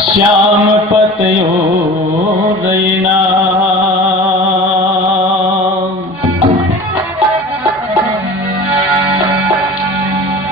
श्याम पतयो रैना।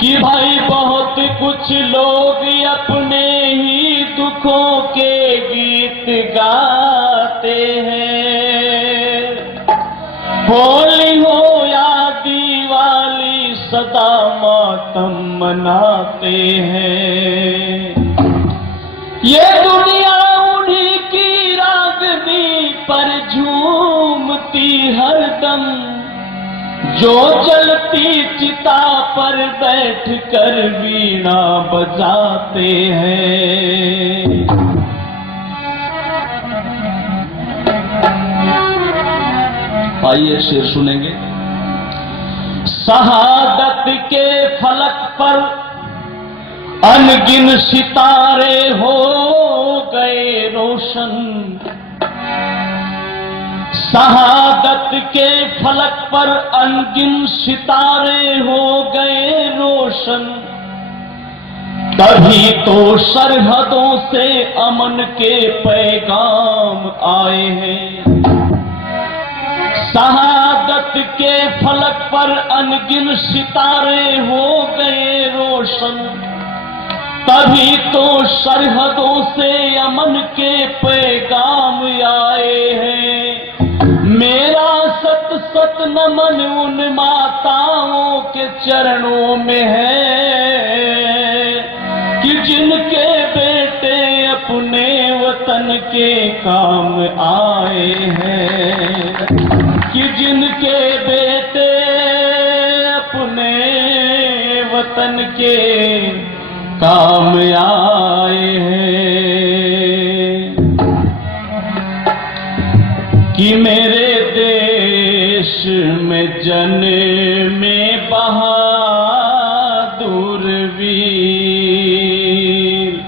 कि भाई बहुत कुछ लोग अपने ही दुखों के गीत गाते हैं। होली हो या दिवाली सदा मातम मनाते हैं। ये दुनिया उन्हीं की रागनी पर झूमती हरदम, जो जलती चिता पर बैठकर वीणा बजाते हैं। आइए शेर सुनेंगे। शहादत के फलक पर अनगिन सितारे हो गए रोशन। शहादत के फलक पर अनगिन सितारे हो गए रोशन। तभी तो सरहदों से अमन के पैगाम आए हैं। शहादत के फलक पर अनगिन सितारे हो गए रोशन। तभी तो सरहदों से अमन के पैगाम आए हैं। मेरा सत सत नमन उन माताओं के चरणों में है कि जिनके बेटे अपने वतन के काम आए हैं। कि जिनके बेटे अपने वतन के काम आए हैं। कि मेरे देश में जन्मे बहादुर वीर।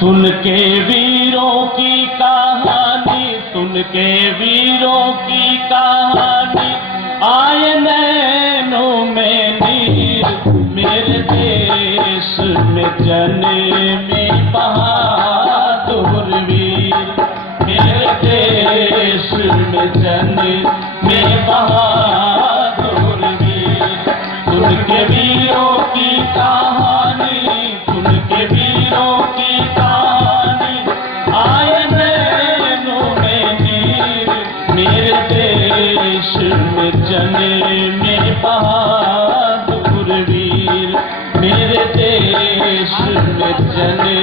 सुन के वीरों की कहानी, सुन के वीरों की कहानी, आए नैनों में नीर। मेरे देश में जन्मे बहादुर वीर। मेरे देश में जन्मे बहादुर वीर। सुन के वीरों की कहानी, सुन के वीरों की कहानी, आए नैनों में नीर। मेरे देश में जन्मे बहादुर वीर। मेरे देश में जन्मे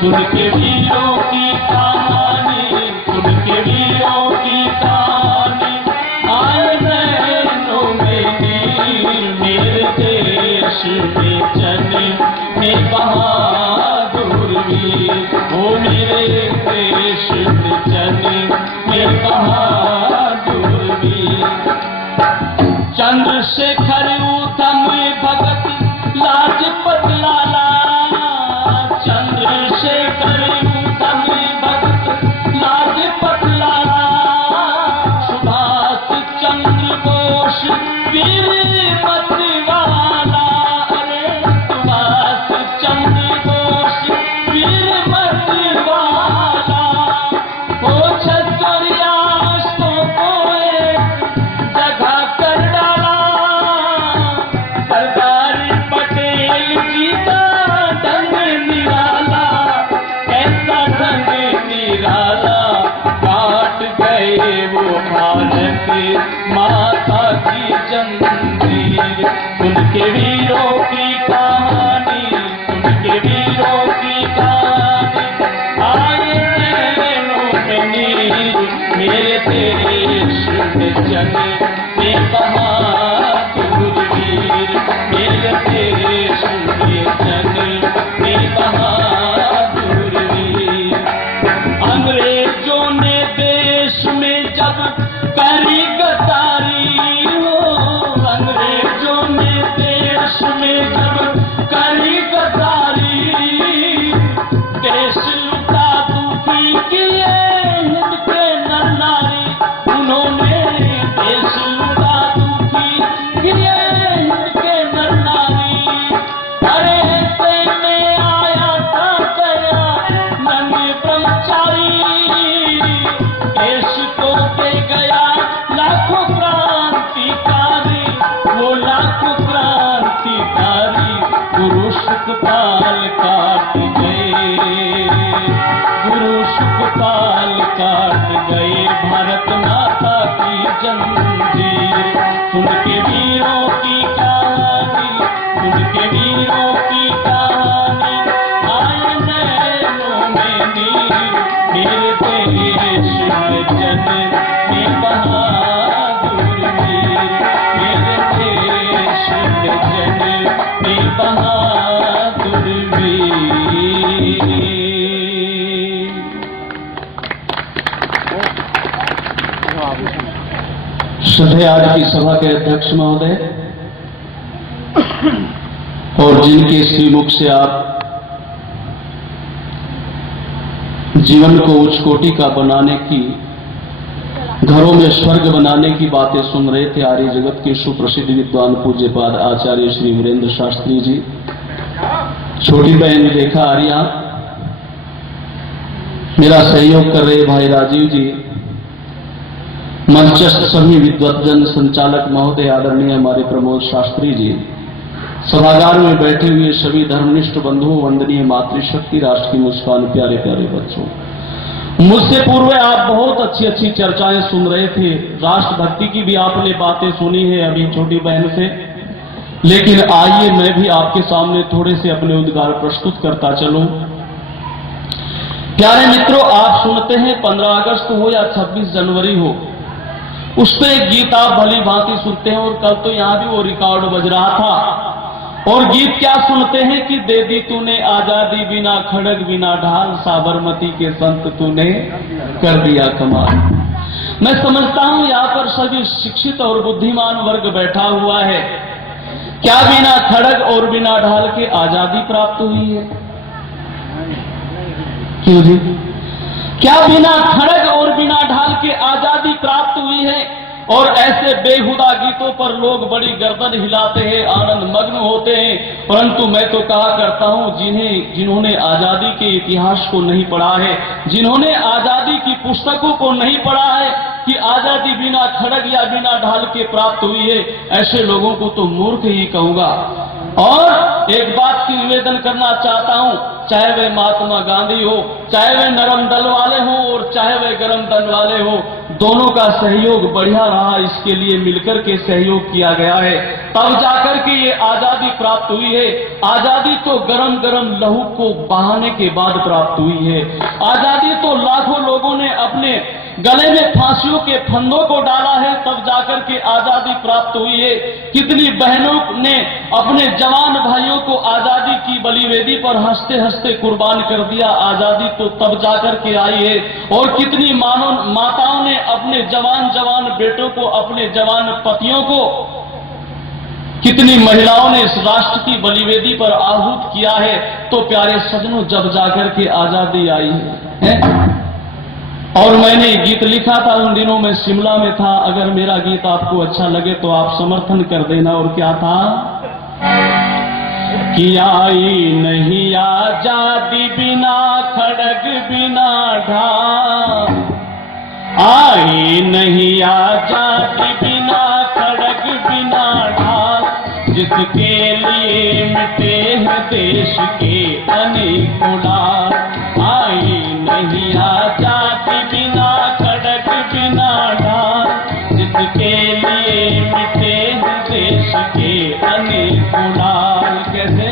सुन के वीरों की कहानी, सुन के वीरों की कहानी, आए नैनों में नीर, मेरे देश में जने में बहादुर वीर, ओ मेरे देश में जने में बहादुर वीर। चंद्रशेखर उधम भगत लाजपत लाला, चंद्रशेखर उधम भगत लाजपत लाला, सुभाष चंद्र बोस वीर मतवाला, अरे सुभाष चंद्र बोस वीर मतवाला, वो 76 रियासतों को एक जगह कर डाला, सरदार पटेल जी का ढंग निराला, कैसा ढंग निराला, काट गए वो भारत माता की जंजीर। सुन के वीरों की कहानी, सुन के वीरों की कहानी, आए नैनों में नीर, मेरे देश में जने में बहादुर वीर, मेरे देश में जने में बहादुर वीर। अंग्रेजों ने देश में जब करी गद्दारी हो, अंग्रेजों ने देश में जब करी गद्दारी, देश लुटा दुखी किए हिंद के नर नारी, उन्होंने देश लुटा दुखी किए हिंद के नर नारी। अरे ऐसे में आया था गया नंग ब्रह्मचारी, देश को दे गया लाखों क्रांतिकारी, वो लाखों क्रांतिकारी गुरु सुखपाल काट गए, गुरु सुखपाल काट गए भारत माता की जंजीर। सुन के वीरों की कहानी, सुन के वीरों की कहानी, आए नैनों में नीर, मेरे देश में जने में बहादुर वीर, मेरे देश में जने में बहादुर वीर। श्रद्धेय आज की सभा के अध्यक्ष महोदय, और जिनके श्रीमुख से आप जीवन को उच्च कोटि का बनाने की, घरों में स्वर्ग बनाने की बातें सुन रहे थे, आर्य जगत के सुप्रसिद्ध विद्वान पूज्यपाद आचार्य श्री वीरेंद्र शास्त्री जी, छोटी बहन रेखा आर्या, मेरा सहयोग कर रहे भाई राजीव जी, मंचस्थ सभी विद्वतजन, संचालक महोदय आदरणीय हमारे प्रमोद शास्त्री जी, सभागार में बैठे हुए सभी धर्मनिष्ठ बंधुओं, वंदनीय मातृशक्ति, राष्ट्र की मुस्कान, प्यारे प्यारे बच्चों। मुझसे पूर्व आप बहुत अच्छी अच्छी चर्चाएं सुन रहे थे, राष्ट्रभक्ति की भी आपने बातें सुनी है अभी छोटी बहन से, लेकिन आइए मैं भी आपके सामने थोड़े से अपने उद्गार प्रस्तुत करता चलूं। प्यारे मित्रों, आप सुनते हैं 15 अगस्त हो या 26 जनवरी हो, उस पर एक गीत आप भली भांति सुनते हैं, और कल तो यहां भी वो रिकॉर्ड बज रहा था। और गीत क्या सुनते हैं कि दे दी तूने आजादी बिना खड़ग बिना ढाल, साबरमती के संत तूने कर दिया कमाल। मैं समझता हूं यहां पर सभी शिक्षित और बुद्धिमान वर्ग बैठा हुआ है। क्या बिना खड़ग और बिना ढाल के आजादी प्राप्त हुई है? क्यों जी? क्या बिना खड़ग और बिना ढाल के आजादी प्राप्त हुई है? और ऐसे बेहुदा गीतों पर लोग बड़ी गर्दन हिलाते हैं, आनंद मग्न होते हैं, परंतु मैं तो कहा करता हूं जिन्होंने आजादी के इतिहास को नहीं पढ़ा है, जिन्होंने आजादी की पुस्तकों को नहीं पढ़ा है कि आजादी बिना खड़ग या बिना ढाल के प्राप्त हुई है, ऐसे लोगों को तो मूर्ख ही कहूंगा। और एक बात की निवेदन करना चाहता हूं, चाहे वे महात्मा गांधी हो, चाहे वे नरम दल वाले हो और चाहे वे गरम दल वाले हो, दोनों का सहयोग बढ़िया रहा, इसके लिए मिलकर के सहयोग किया गया है, तब जाकर के ये आजादी प्राप्त हुई है। आजादी तो गरम गरम लहू को बहाने के बाद प्राप्त हुई है। आजादी तो लाखों लोगों ने अपने गले में फांसियों के फंदों को डाला है, तब जाकर के आजादी प्राप्त हुई है। कितनी बहनों ने अपने जवान भाइयों को आजादी की बलिवेदी पर हंसते हंसते कुर्बान कर दिया, आजादी तो तब जाकर के आई है। और कितनी माताओं ने अपने जवान बेटों को, अपने जवान पतियों को, कितनी महिलाओं ने इस राष्ट्र की बलिवेदी पर आहूत किया है। तो प्यारे सज्जनों, जब जाकर के आजादी आई है। और मैंने गीत लिखा था, उन दिनों में शिमला में था। अगर मेरा गीत आपको अच्छा लगे तो आप समर्थन कर देना। और क्या था कि आई नहीं आजादी बिना खड़ग बिना ढाल, आई नहीं आजादी बिना खड़ग बिना ढाल, जिसके लिए मिटे हैं देश के अनेक लाल। आई नहीं आजादी बिना खड़ग बिना ढाल, जिसके लिए मिटे हैं देश के अनेक लाल। कैसे?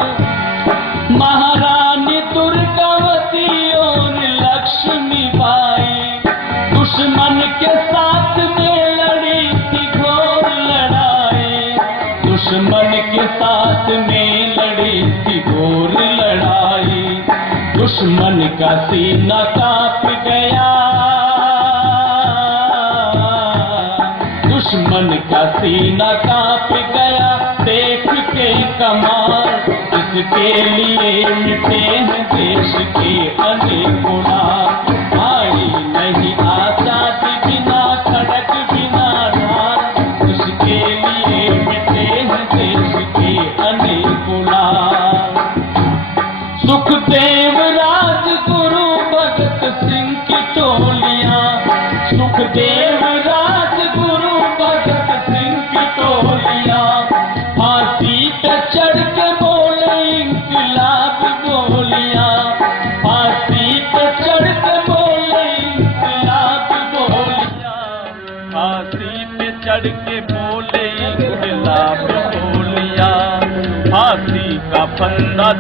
महारानी दुर्गावती और लक्ष्मी बाई दुश्मन के साथ में लड़ी थी घोर लड़ाई, दुश्मन के साथ में लड़ी थी घोर लड़ाई। दुश्मन का सीना कांप गया, दुश्मन का सीना कांप गया देख के कमाल, जिसके लिए मिटे हैं देश के अनेकों लाल। आई नहीं आजादी बिना खड़ग बिना ढाल, उसके लिए मिटे हैं देश के अनेकों लाल। सुखदेव राजगुरु भगत सिंह की टोलियां, सुखदेव राजगुरु भगत सिंह की टोलियां, फांसी पे चढ़ के बोले इंकलाब बोलियां, फांसी पे चढ़ के बोले इंकलाब बोलियां, फांसी पे चढ़ के बोले इंकलाब बोलियां। फांसी का फंदा